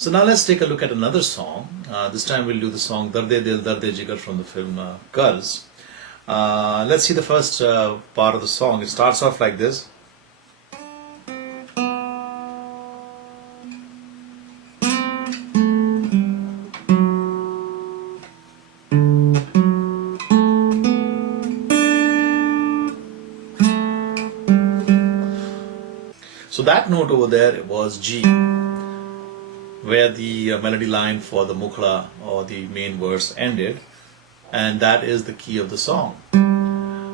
So now let's take a look at another song. This time we'll do the song Darde Dil Darde Jigar from the film Chords. Let's see the first part of the song. It starts off like this. So that note over there was G, where the melody line for the mukhla or the main verse ended, and that is the key of the song.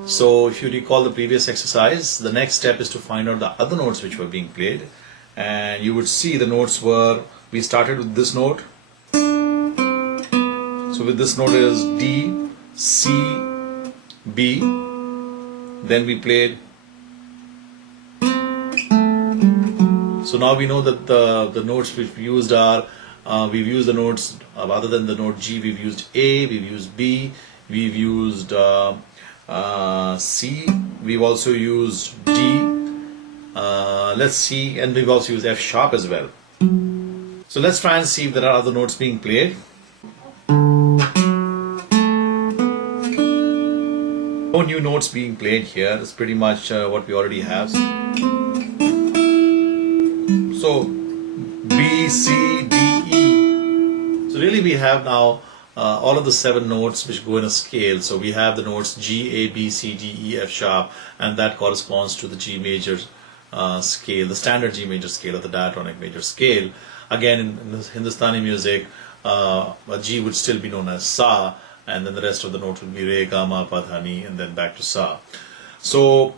So if you recall the previous exercise, the next step is to find out the other notes which were being played, and you would see the notes were, we started with this note. So with this note is D, C, B, then we played. So now we know that the notes we've used are, we've used the notes, other than the note G, we've used A, we've used B, we've used C, we've also used D, let's see, and we've also used F sharp as well. So let's try and see if there are other notes being played. No new notes being played here, it's pretty much what we already have. So B, C, D, E. So really we have now all of the 7 notes which go in a scale. So we have the notes G, A, B, C, D, E, F sharp, and that corresponds to the G major scale, the standard G major scale or the diatonic major scale. Again, in the Hindustani music, a G would still be known as Sa, and then the rest of the notes would be Re, Ga, Ma, Pa, Dha, Ni, and then back to Sa. So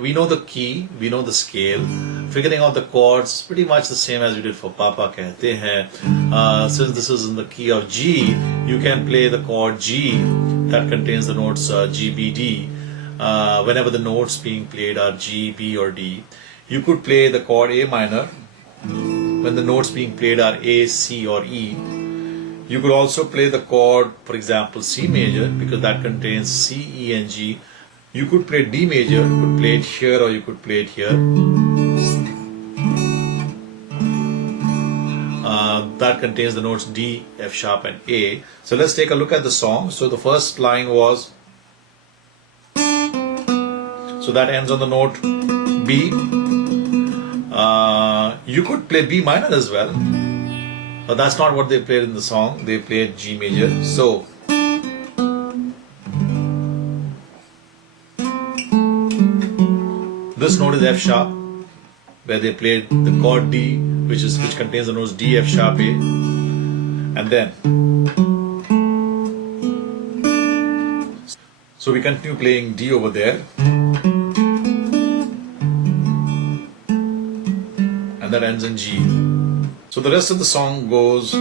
we know the key, we know the scale. Figuring out the chords, pretty much the same as we did for Papa Kehte Hain. Since this is in the key of G, you can play the chord G that contains the notes G, B, D. Whenever the notes being played are G, B or D. You could play the chord A minor when the notes being played are A, C or E. You could also play the chord, for example, C major, because that contains C, E and G. You could play D major, you could play it here or you could play it here. That contains the notes D, F sharp and A. So let's take a look at the song. So the first line was, so that ends on the note B. You could play B minor as well, but that's not what they played in the song. They played G major. So this note is F sharp, where they played the chord D, which contains the notes D, F sharp, A, and then. So we continue playing D over there, and that ends in G. So the rest of the song goes.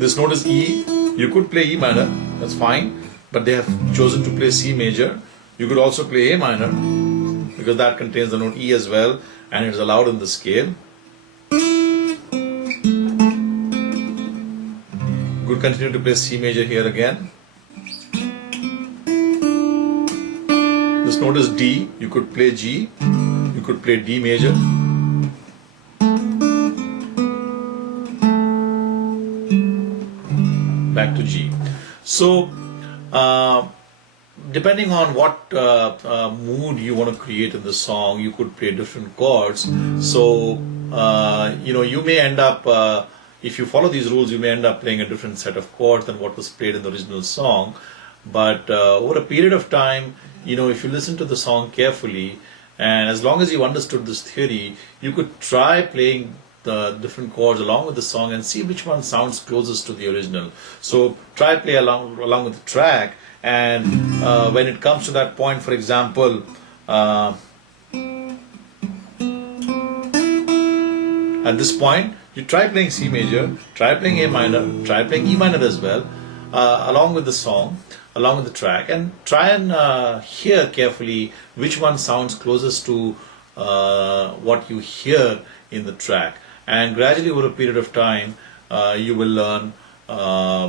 This note is E. You could play E minor, that's fine, but they have chosen to play C major. You could also play A minor, because that contains the note E as well, and it is allowed in the scale. You could continue to play C major here again. This note is D. You could play G. You could play D major. Back to G. So, depending on what mood you want to create in the song, you could play different chords. So, you may end up, if you follow these rules, you may end up playing a different set of chords than what was played in the original song. But over a period of time, if you listen to the song carefully, and as long as you understood this theory, you could try playing the different chords along with the song and see which one sounds closest to the original. So try play along with the track, and when it comes to that point, for example, at this point, you try playing C major, try playing A minor, try playing E minor as well, along with the song, along with the track, and try and hear carefully which one sounds closest to what you hear in the track. And gradually over a period of time, you will learn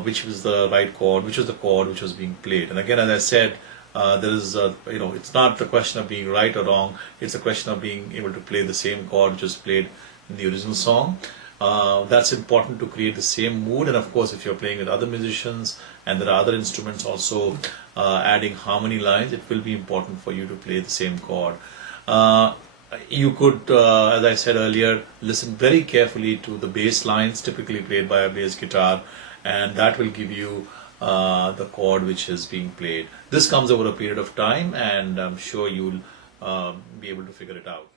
which was the right chord, which was the chord which was being played. And again, as I said, there is, it's not a question of being right or wrong, it's a question of being able to play the same chord which was played in the original song. That's important to create the same mood. And of course, if you're playing with other musicians and there are other instruments also adding harmony lines, it will be important for you to play the same chord. You could, as I said earlier, listen very carefully to the bass lines typically played by a bass guitar, and that will give you the chord which is being played. This comes over a period of time, and I'm sure you'll be able to figure it out.